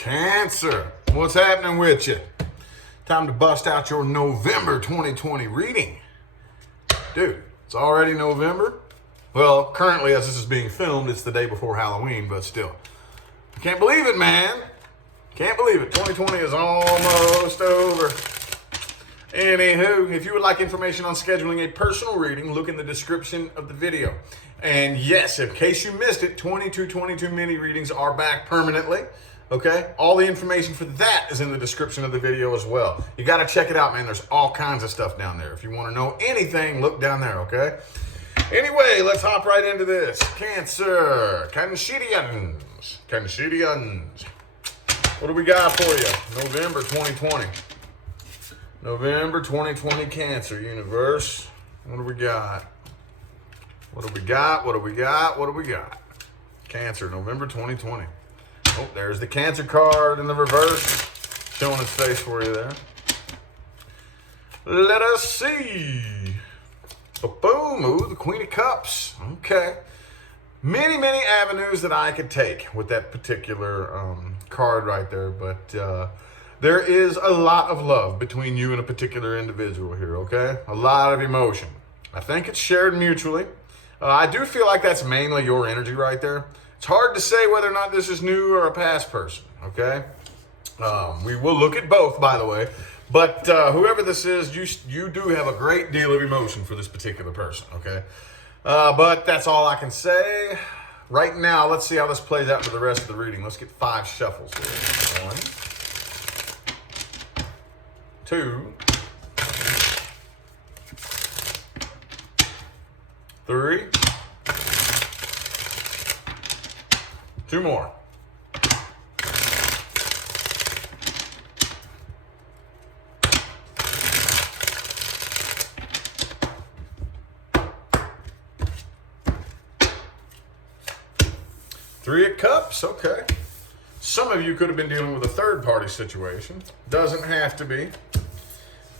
Cancer, what's happening with you? Time to bust out your November 2020 reading. Dude, it's already November. Well, currently as this is being filmed, it's the day before Halloween, but still. I can't believe it, man. Can't believe it. 2020 is almost over. Anywho, if you would like information on scheduling a personal reading, look in the description of the video. And yes, in case you missed it, 2222 mini readings are back permanently. Okay? All the information for that is in the description of the video as well. You got to check it out, man. There's all kinds of stuff down there. If you want to know anything, look down there, okay? Anyway, let's hop right into this. Cancer. Cancerians. What do we got for you? November 2020. November 2020 Cancer universe. What do we got? What do we got? Cancer, November 2020. Oh, there's the Cancer card in the reverse. Showing its face for you there. Let us see. Boom. Ooh, the Queen of Cups. Okay. Many avenues that I could take with that particular card right there. But there is a lot of love between you and a particular individual here, okay? A lot of emotion. I think it's shared mutually. I do feel like that's mainly your energy right there. It's hard to say whether or not this is new or a past person, okay? We will look at both, by the way. But whoever this is, you do have a great deal of emotion for this particular person, okay? But that's all I can say. Right now, let's see how this plays out for the rest of the reading. Let's get 5 shuffles here. 1, 2, 3, 2 more. 3 of Cups, okay. Some of you could have been dealing with a third-party situation. Doesn't have to be.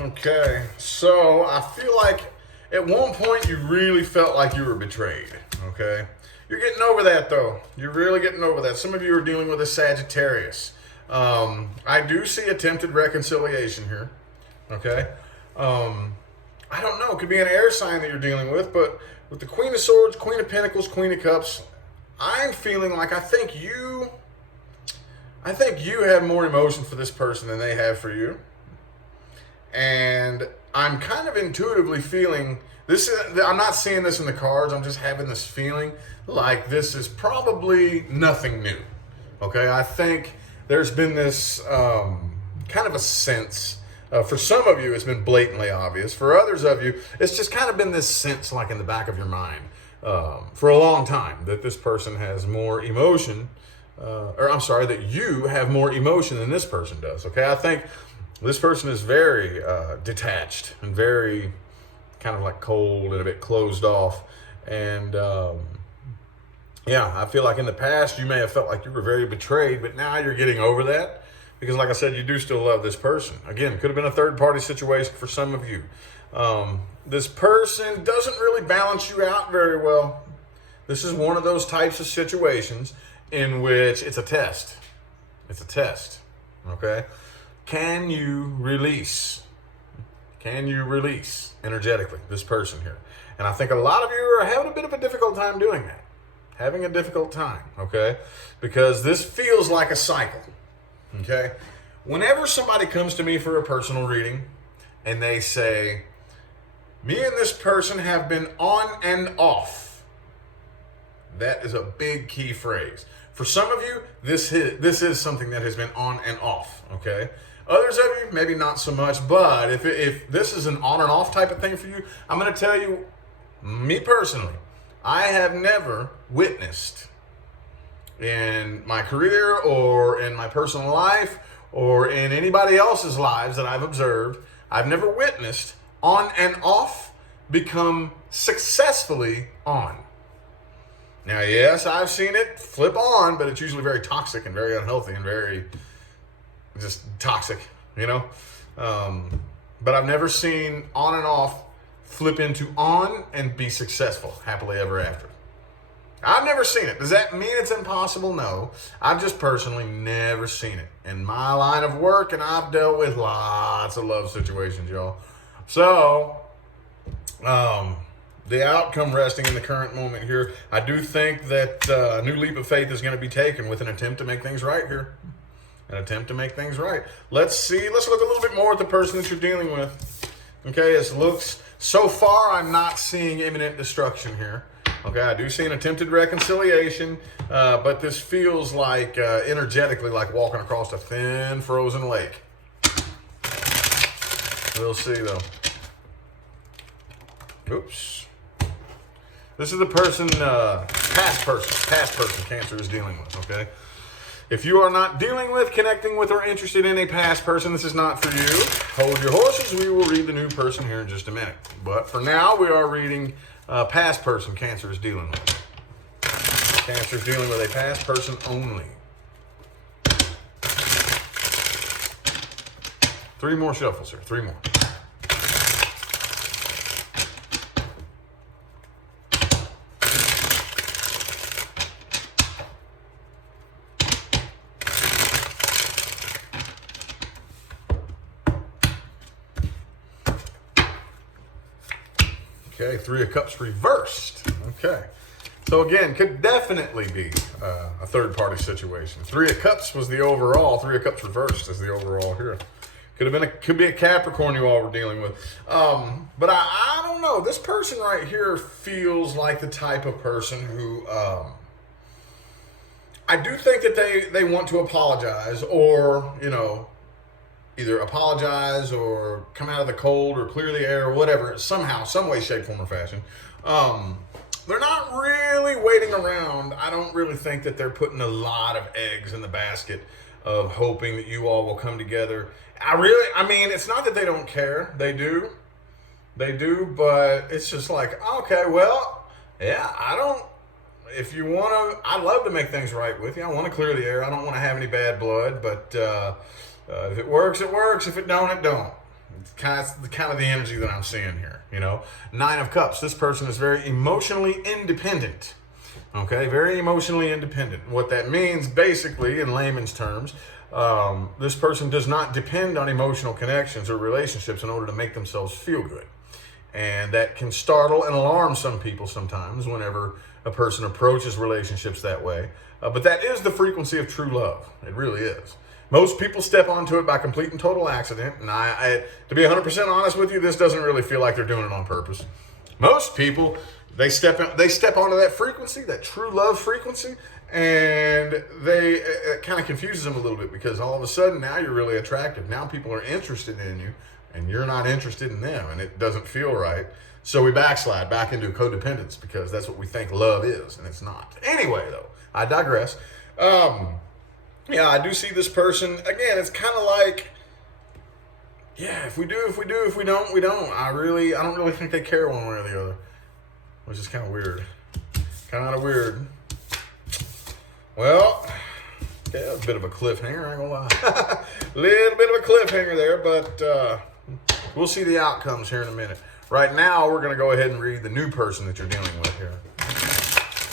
Okay, so I feel like at one point you really felt like you were betrayed, okay? You're getting over that, though. You're really getting over that. Some of you are dealing with a Sagittarius. I do see attempted reconciliation here, okay? I don't know. It could be an air sign that you're dealing with, but with the Queen of Swords, Queen of Pentacles, Queen of Cups, I'm feeling like I think you have more emotion for this person than they have for you. And I'm kind of intuitively feeling this. I'm not seeing this in the cards. I'm just having this feeling like this is probably nothing new. Okay, I think there's been this kind of a sense. For some of you, it's been blatantly obvious. For others of you, it's just kind of been this sense, like in the back of your mind, for a long time, that this person has more emotion, that you have more emotion than this person does. Okay, I think this person is very detached and very kind of like cold and a bit closed off. And I feel like in the past you may have felt like you were very betrayed, but now you're getting over that because, like I said, you do still love this person. Again, could have been a third-party situation for some of you. This person doesn't really balance you out very well. This is one of those types of situations in which it's a test. It's a test, okay? Can you release energetically this person here? And I think a lot of you are having a bit of a difficult time doing that. Having a difficult time, okay? Because this feels like a cycle, okay? Whenever somebody comes to me for a personal reading and they say, me and this person have been on and off, that is a big key phrase. For some of you, this is something that has been on and off, okay? Others of you, maybe not so much, but if this is an on and off type of thing for you, I'm going to tell you, me personally, I have never witnessed in my career or in my personal life or in anybody else's lives that I've observed, I've never witnessed on and off become successfully on. Now, yes, I've seen it flip on, but it's usually very toxic and very unhealthy and very just toxic, you know? But I've never seen on and off flip into on and be successful happily ever after. I've never seen it. Does that mean it's impossible? No. I've just personally never seen it in my line of work, and I've dealt with lots of love situations, y'all. So, the outcome resting in the current moment here, I do think that a new leap of faith is going to be taken with an attempt to make things right here. An attempt to make things right. Let's see. Let's look a little bit more at the person that you're dealing with. Okay, it looks, so far I'm not seeing imminent destruction here. Okay, I do see an attempted reconciliation, but this feels like energetically like walking across a thin frozen lake. We'll see though. Oops. This is the person, past person Cancer is dealing with, okay? If you are not dealing with, connecting with, or interested in a past person, this is not for you. Hold your horses. We will read the new person here in just a minute. But for now, we are reading past person Cancer is dealing with. Cancer is dealing with a past person only. 3 more shuffles here. 3 more. Okay, 3 of Cups reversed. Okay. So again, could definitely be a third-party situation. 3 of Cups was the overall. 3 of Cups reversed is the overall here. Could be a Capricorn you all were dealing with. But I don't know. This person right here feels like the type of person who I do think that they want to apologize, or, you know, either apologize or come out of the cold or clear the air or whatever, somehow, some way, shape, form, or fashion. They're not really waiting around. I don't really think that they're putting a lot of eggs in the basket of hoping that you all will come together. I mean, it's not that they don't care. They do, but it's just like, okay, well, yeah, if you want to, I'd love to make things right with you. I want to clear the air. I don't want to have any bad blood, but if it works, it works. If it don't, it don't. It's kind of the energy that I'm seeing here, you know. 9 of Cups. This person is very emotionally independent. Okay, very emotionally independent. What that means, basically, in layman's terms, this person does not depend on emotional connections or relationships in order to make themselves feel good. And that can startle and alarm some people sometimes whenever a person approaches relationships that way. But that is the frequency of true love. It really is. Most people step onto it by complete and total accident. And I to be 100% honest with you, this doesn't really feel like they're doing it on purpose. Most people, they step onto that frequency, that true love frequency, and it kind of confuses them a little bit, because all of a sudden now you're really attractive. Now people are interested in you, and you're not interested in them, and it doesn't feel right. So we backslide back into codependence, because that's what we think love is, and it's not. Anyway, though, I digress. Yeah, I do see this person. Again, it's kind of like, yeah, if we do, if we don't, we don't. I don't really think they care one way or the other, which is kind of weird. Well, yeah, a bit of a cliffhanger, I ain't gonna lie. Little bit of a cliffhanger there, but we'll see the outcomes here in a minute. Right now, we're going to go ahead and read the new person that you're dealing with here.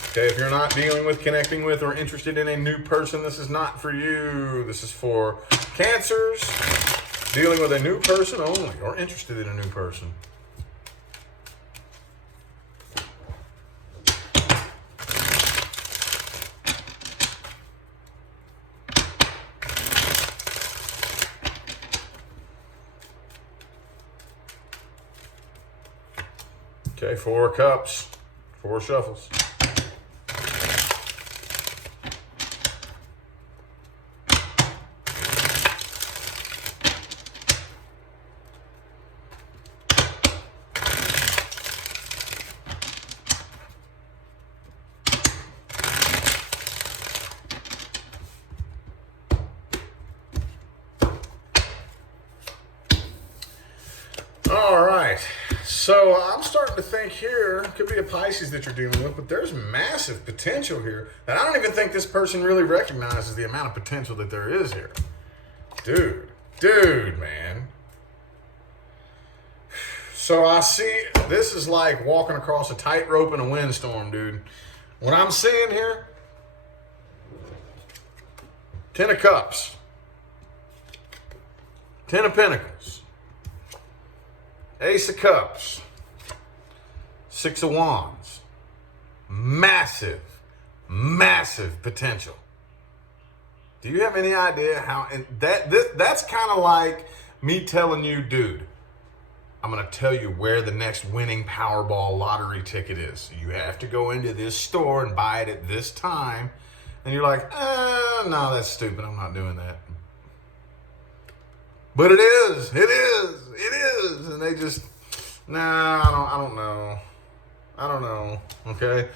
Okay, if you're not dealing with, connecting with, or interested in a new person, this is not for you. This is for Cancers dealing with a new person only, or interested in a new person. Okay, 4 Cups, 4 shuffles. All right, so I'm starting to think here, could be a Pisces that you're dealing with, but there's massive potential here that I don't even think this person really recognizes the amount of potential that there is here. Dude, man. So I see, this is like walking across a tightrope in a windstorm, dude. What I'm seeing here, 10 of Cups, 10 of Pentacles, Ace of Cups, 6 of Wands. Massive, massive potential. Do you have any idea how, and that's kind of like me telling you, dude, I'm going to tell you where the next winning Powerball lottery ticket is. You have to go into this store and buy it at this time. And you're like, no, that's stupid. I'm not doing that. But it is. And they just, I don't know. Okay.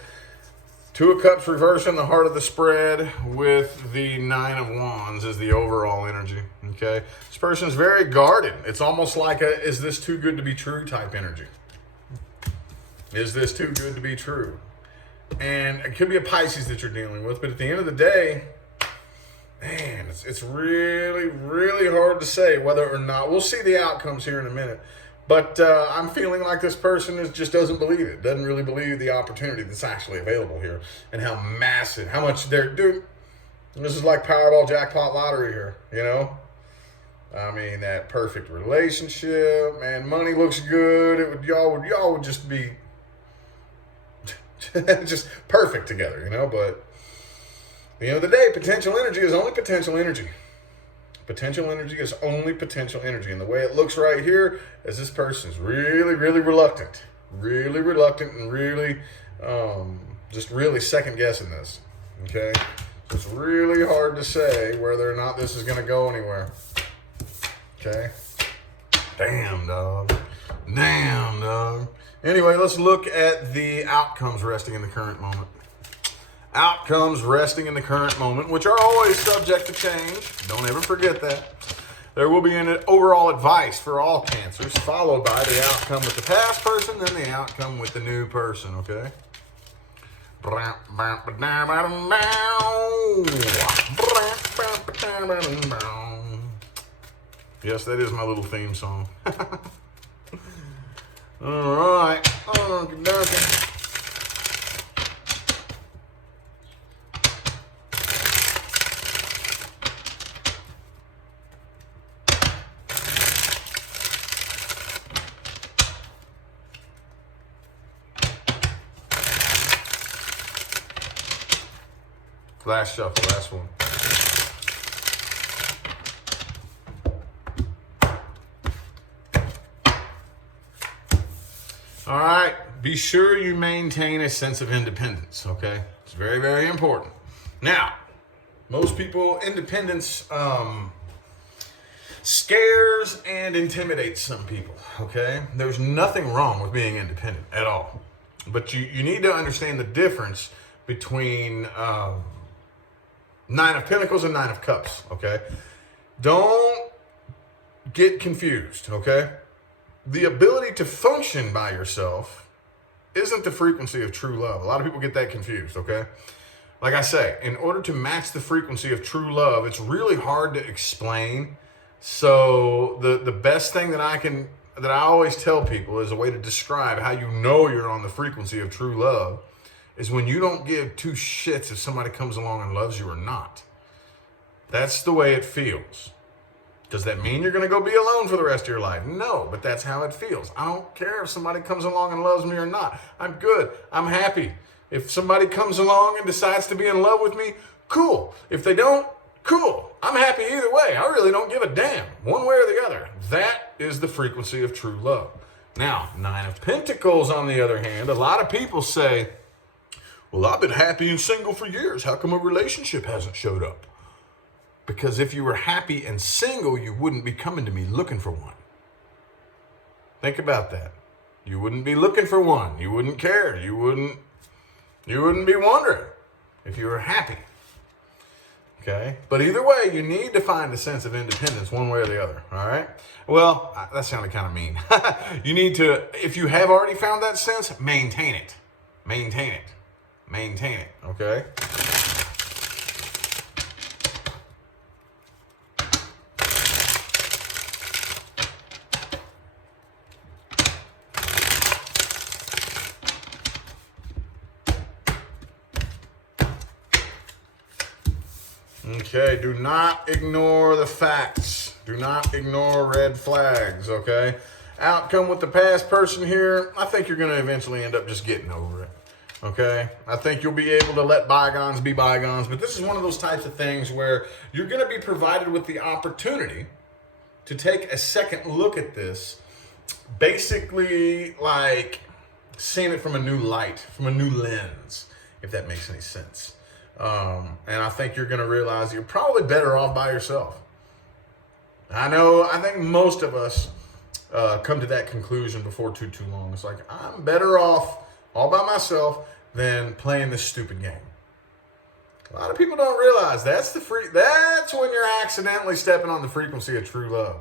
2 of Cups reversing the heart of the spread with the 9 of Wands is the overall energy. Okay. This person is very guarded. It's almost like a, is this too good to be true type energy. Is this too good to be true? And it could be a Pisces that you're dealing with, but at the end of the day, man, it's really, really hard to say whether or not. We'll see the outcomes here in a minute. But I'm feeling like this person just doesn't believe it. Doesn't really believe the opportunity that's actually available here. And how massive, how much they're doing. This is like Powerball jackpot lottery here, you know? I mean, that perfect relationship, man, money looks good. Y'all would just be just perfect together, you know? But at the end of the day, potential energy is only potential energy. Potential energy is only potential energy. And the way it looks right here is this person's really, really reluctant. Really reluctant and really, just really second guessing this. Okay? So it's really hard to say whether or not this is going to go anywhere. Okay? Damn, dog. Anyway, let's look at the outcomes resting in the current moment. Outcomes resting in the current moment, which are always subject to change. Don't ever forget that. There will be an overall advice for all Cancers, followed by the outcome with the past person, then the outcome with the new person, okay? Yes, that is my little theme song. All right. Okay. Last shuffle, last one. All right, be sure you maintain a sense of independence, okay? It's very, very important. Now, most people, independence scares and intimidates some people, okay? There's nothing wrong with being independent at all. But you need to understand the difference between 9 of Pentacles and 9 of Cups, okay? Don't get confused, okay? The ability to function by yourself isn't the frequency of true love. A lot of people get that confused, okay? Like I say, in order to match the frequency of true love, it's really hard to explain. So the best thing that I always tell people is a way to describe how you know you're on the frequency of true love is when you don't give 2 shits if somebody comes along and loves you or not. That's the way it feels. Does that mean you're going to go be alone for the rest of your life? No, but that's how it feels. I don't care if somebody comes along and loves me or not. I'm good. I'm happy. If somebody comes along and decides to be in love with me, cool. If they don't, cool. I'm happy either way. I really don't give a damn, one way or the other. That is the frequency of true love. Now, 9 of Pentacles, on the other hand, a lot of people say, well, I've been happy and single for years. How come a relationship hasn't showed up? Because if you were happy and single, you wouldn't be coming to me looking for one. Think about that. You wouldn't be looking for one. You wouldn't care. You wouldn't be wondering if you were happy. Okay? But either way, you need to find a sense of independence one way or the other. All right? Well, that sounded kind of mean. You need to, if you have already found that sense, maintain it. Maintain it. Maintain it. Okay? Okay, do not ignore the facts. Do not ignore red flags, okay? Outcome with the past person here, I think you're going to eventually end up just getting over it, okay? I think you'll be able to let bygones be bygones, but this is one of those types of things where you're going to be provided with the opportunity to take a second look at this, basically like seeing it from a new light, from a new lens, if that makes any sense. And I think you're going to realize you're probably better off by yourself. I think most of us come to that conclusion before too long. It's like, I'm better off all by myself than playing this stupid game. A lot of people don't realize that's when you're accidentally stepping on the frequency of true love.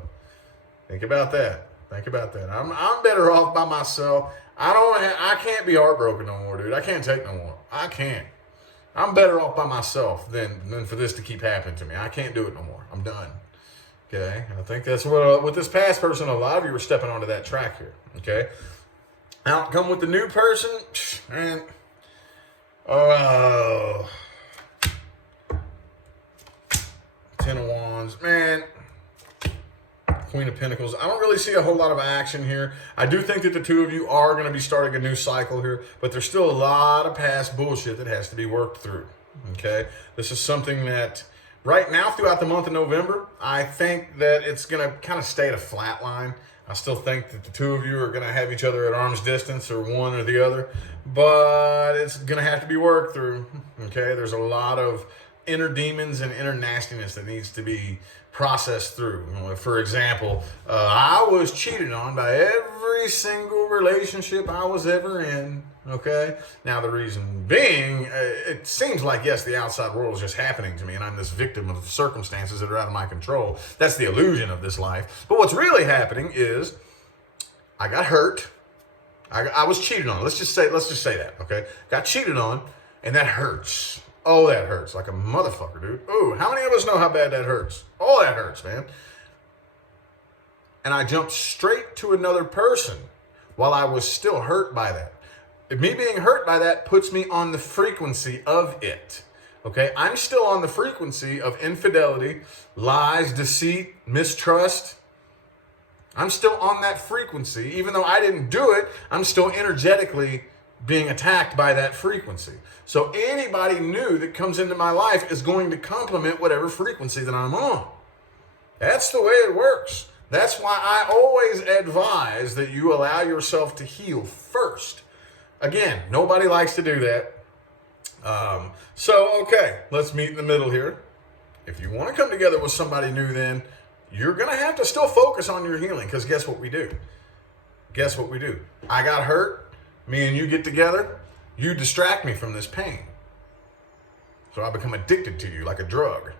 Think about that. I'm better off by myself. I can't be heartbroken no more, dude. I can't take no more. I can't. I'm better off by myself than for this to keep happening to me. I can't do it no more. I'm done. Okay, I think that's what with this past person, a lot of you are stepping onto that track here. Okay, outcome with the new person, man. Oh, 10 of Wands, man. Queen of Pentacles. I don't really see a whole lot of action here. I do think that the two of you are going to be starting a new cycle here, but there's still a lot of past bullshit that has to be worked through. Okay, this is something that right now, throughout the month of November, I think that it's going to kind of stay at a flat line. I still think that the two of you are going to have each other at arm's distance, or one or the other, but it's going to have to be worked through. Okay, there's a lot of inner demons and inner nastiness that needs to be processed through. For example, I was cheated on by every single relationship I was ever in. Okay, now the reason being, it seems like, yes, the outside world is just happening to me and I'm this victim of circumstances that are out of my control. That's the illusion of this life. But what's really happening is I got hurt. I was cheated on. Let's just say that. Okay, got cheated on, and that hurts. Oh, that hurts like a motherfucker, dude. Oh, how many of us know how bad that hurts? Oh, that hurts, man. And I jumped straight to another person while I was still hurt by that. Me being hurt by that puts me on the frequency of it. Okay, I'm still on the frequency of infidelity, lies, deceit, mistrust. I'm still on that frequency. Even though I didn't do it, I'm still energetically being attacked by that frequency. So anybody new that comes into my life is going to complement whatever frequency that I'm on. That's the way it works. That's why I always advise that you allow yourself to heal first. Again, nobody likes to do that. Okay, let's meet in the middle here. If you want to come together with somebody new, then you're going to have to still focus on your healing, because guess what we do? I got hurt. Me and you get together. You distract me from this pain. So I become addicted to you like a drug.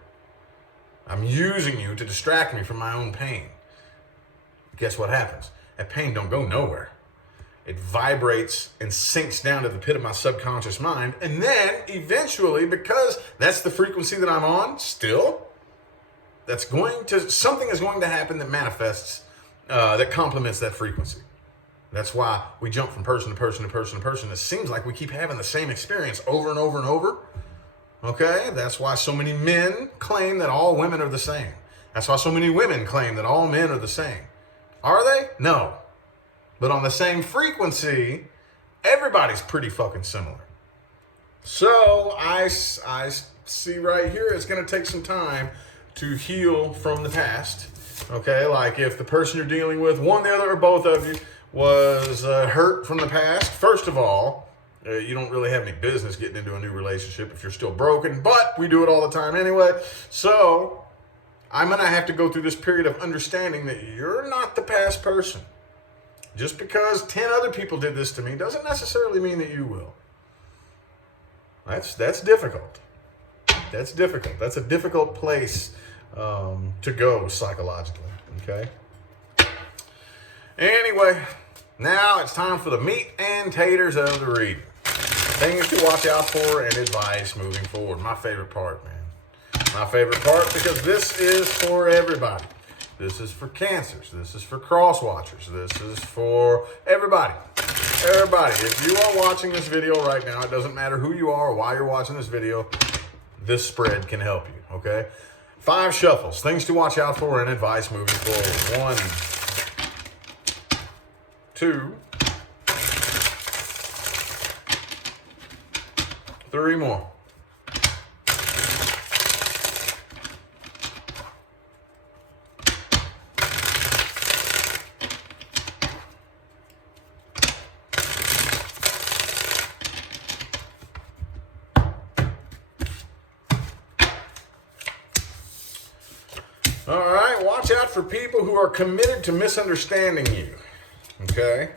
I'm using you to distract me from my own pain. Guess what happens? That pain don't go nowhere. It vibrates and sinks down to the pit of my subconscious mind. And then eventually, because that's the frequency that I'm on still, something is going to happen that manifests, that complements that frequency. That's why we jump from person to person to person to person. It seems like we keep having the same experience over and over and over. Okay? That's why so many men claim that all women are the same. That's why so many women claim that all men are the same. Are they? No. But on the same frequency, everybody's pretty fucking similar. So I see right here, it's going to take some time to heal from the past. Okay? Like if the person you're dealing with, one, the other, or both of you, was hurt from the past. First of all, you don't really have any business getting into a new relationship if you're still broken, but we do it all the time anyway. So I'm going to have to go through this period of understanding that you're not the past person. Just because 10 other people did this to me doesn't necessarily mean that you will. That's difficult. That's difficult. That's a difficult place to go psychologically. Okay? Anyway, now it's time for the meat and taters of the reading. Things to watch out for and advice moving forward. My favorite part, man. My favorite part, because this is for everybody. This is for Cancers. This is for cross-watchers. This is for everybody. Everybody. If you are watching this video right now, it doesn't matter who you are or why you're watching this video, this spread can help you, okay? 5 shuffles, things to watch out for and advice moving forward. 1, 2, 3 more. All right, watch out for people who are committed to misunderstanding you, okay?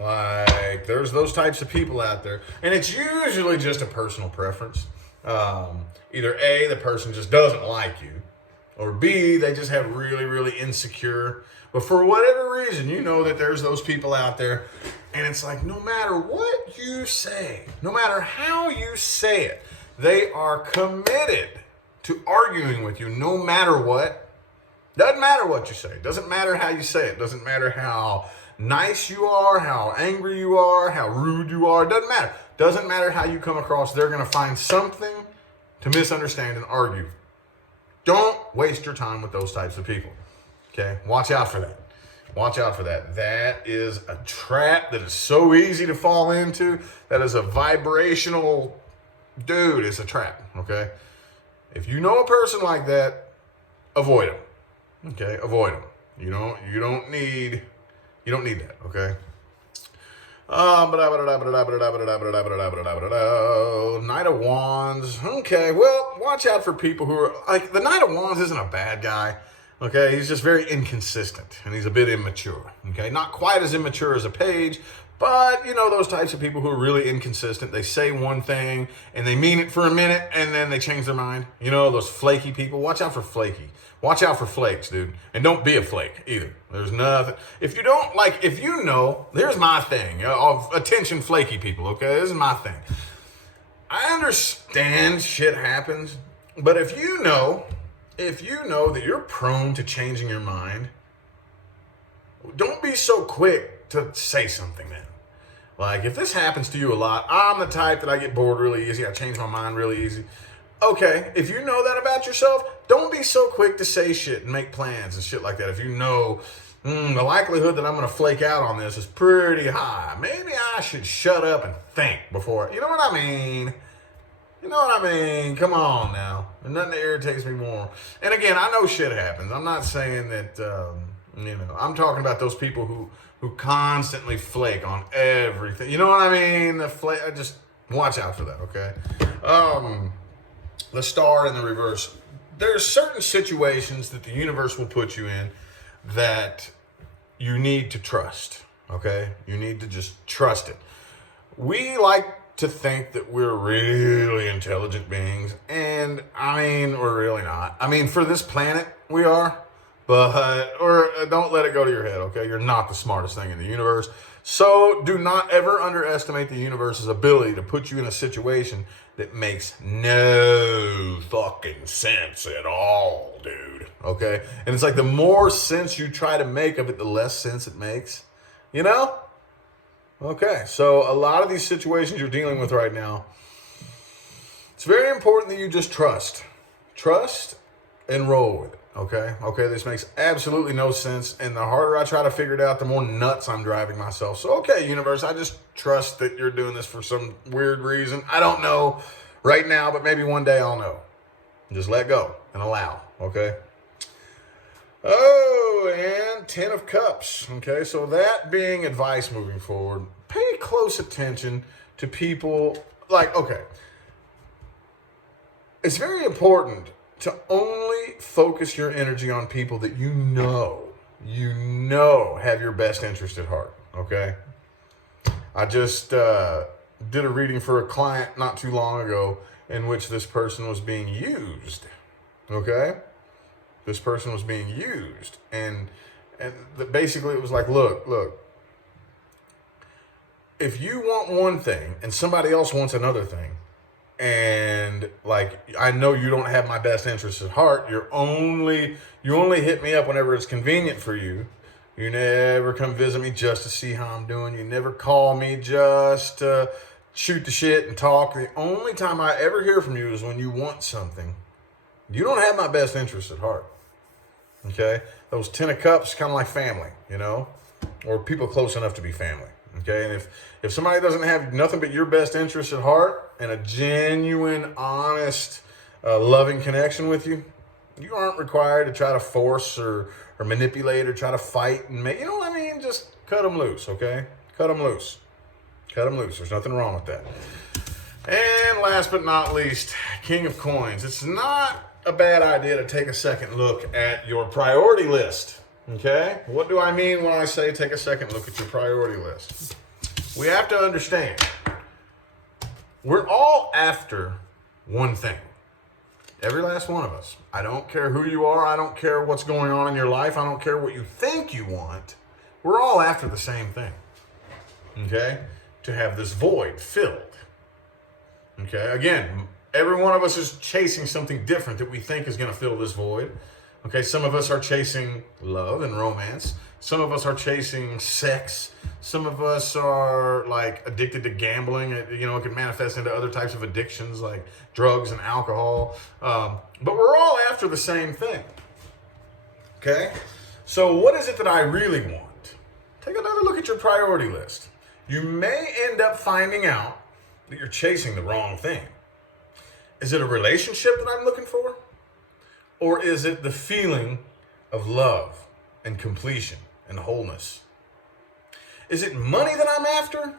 Like, there's those types of people out there, and it's usually just a personal preference. Either A, the person just doesn't like you, or B, they just have really, really insecure. But for whatever reason, you know that there's those people out there, and it's like no matter what you say, no matter how you say it, they are committed to arguing with you no matter what. Doesn't matter what you say. Doesn't matter how you say it. Doesn't matter how nice you are, how angry you are, how rude you are. Doesn't matter. Doesn't matter how you come across. They're going to find something to misunderstand and argue. Don't waste your time with those types of people. Okay? Watch out for that. Watch out for that. That is a trap that is so easy to fall into. That is a vibrational, dude, it's a trap. Okay? If you know a person like that, avoid them. Okay, avoid them. You don't need that. Okay. Knight of Wands. Okay, well, watch out for people who are like the Knight of Wands isn't a bad guy. Okay, he's just very inconsistent and he's a bit immature. Okay, not quite as immature as a Page. But, you know, those types of people who are really inconsistent, they say one thing and they mean it for a minute and then they change their mind. You know, those flaky people. Watch out for flaky. Watch out for flakes, dude. And don't be a flake either. There's nothing. If you know, here's my thing. Attention flaky people, okay? This is my thing. I understand shit happens, but if you know that you're prone to changing your mind, don't be so quick to say something then. Like, if this happens to you a lot, I'm the type that I get bored really easy. I change my mind really easy. Okay, if you know that about yourself, don't be so quick to say shit and make plans and shit like that. If you know the likelihood that I'm going to flake out on this is pretty high, maybe I should shut up and think before. You know what I mean? You know what I mean? Come on now. There's nothing that irritates me more. And again, I know shit happens. I'm not saying that, I'm talking about those people who constantly flake on everything. You know what I mean? Just watch out for that, okay? The Star in the reverse. There's certain situations that the universe will put you in that you need to trust, okay? You need to just trust it. We like to think that we're really intelligent beings, and we're really not. For this planet, we are. But don't let it go to your head, okay? You're not the smartest thing in the universe. So do not ever underestimate the universe's ability to put you in a situation that makes no fucking sense at all, dude. Okay? And it's like the more sense you try to make of it, the less sense it makes. You know? Okay, so a lot of these situations you're dealing with right now, it's very important that you just trust. Trust and roll with it. Okay, this makes absolutely no sense, and the harder I try to figure it out, the more nuts I'm driving myself. So, okay, universe, I just trust that you're doing this for some weird reason. I don't know right now, but maybe one day I'll know. Just let go and allow, okay? Oh, and 10 of Cups. Okay, so that being advice moving forward, pay close attention to people. It's very important to only focus your energy on people that you know have your best interest at heart, okay? I just did a reading for a client not too long ago in which this person was being used, okay? This person was being used, and basically it was like, look, if you want one thing and somebody else wants another thing, and I know you don't have my best interests at heart. You only hit me up whenever it's convenient for you. You never come visit me just to see how I'm doing. You never call me just to shoot the shit and talk. The only time I ever hear from you is when you want something. You don't have my best interest at heart. Okay? Those 10 of cups, kind of like family, you know? Or people close enough to be family. Okay? And if somebody doesn't have nothing but your best interest at heart and a genuine, honest, loving connection with you, you aren't required to try to force or manipulate or try to fight and make, you know what I mean? Just cut them loose, okay? Cut them loose. Cut them loose. There's nothing wrong with that. And last but not least, King of Coins. It's not a bad idea to take a second look at your priority list, okay? What do I mean when I say take a second look at your priority list? We have to understand, we're all after one thing. Every last one of us. I don't care who you are. I don't care what's going on in your life. I don't care what you think you want. We're all after the same thing. Okay? To have this void filled. Okay? Again, every one of us is chasing something different that we think is going to fill this void. Okay? Some of us are chasing love and romance. Some of us are chasing sex. Some of us are like addicted to gambling. It can manifest into other types of addictions like drugs and alcohol. But we're all after the same thing. Okay? So what is it that I really want? Take another look at your priority list. You may end up finding out that you're chasing the wrong thing. Is it a relationship that I'm looking for? Or is it the feeling of love and completion and wholeness? Is it money that I'm after?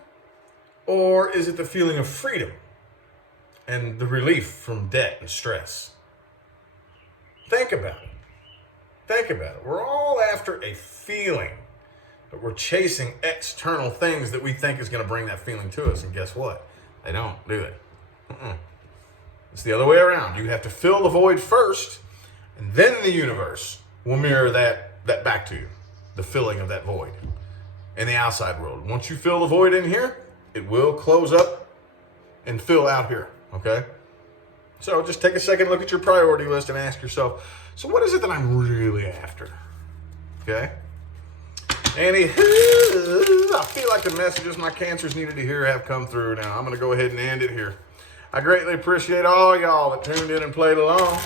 Or is it the feeling of freedom and the relief from debt and stress? Think about it. Think about it. We're all after a feeling, but we're chasing external things that we think is going to bring that feeling to us. And guess what? They don't, do they? It's the other way around. You have to fill the void first, and then the universe will mirror that back to you, the filling of that void in the outside world. Once you fill the void in here, it will close up and fill out here, okay? So just take a second, look at your priority list and ask yourself, so what is it that I'm really after? Okay? Anywho, I feel like the messages my cancers needed to hear have come through now. I'm going to go ahead and end it here. I greatly appreciate all y'all that tuned in and played along.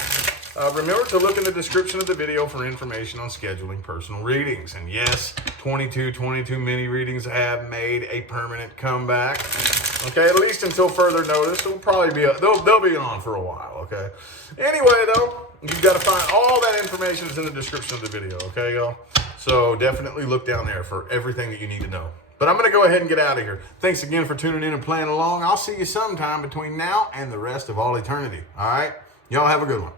Remember to look in the description of the video for information on scheduling personal readings. And yes, 22 mini readings have made a permanent comeback. Okay, at least until further notice. It'll probably be, they'll be on for a while, okay? Anyway, though, you've got to find all that information is in the description of the video, okay, y'all? So definitely look down there for everything that you need to know. But I'm going to go ahead and get out of here. Thanks again for tuning in and playing along. I'll see you sometime between now and the rest of all eternity, all right? Y'all have a good one.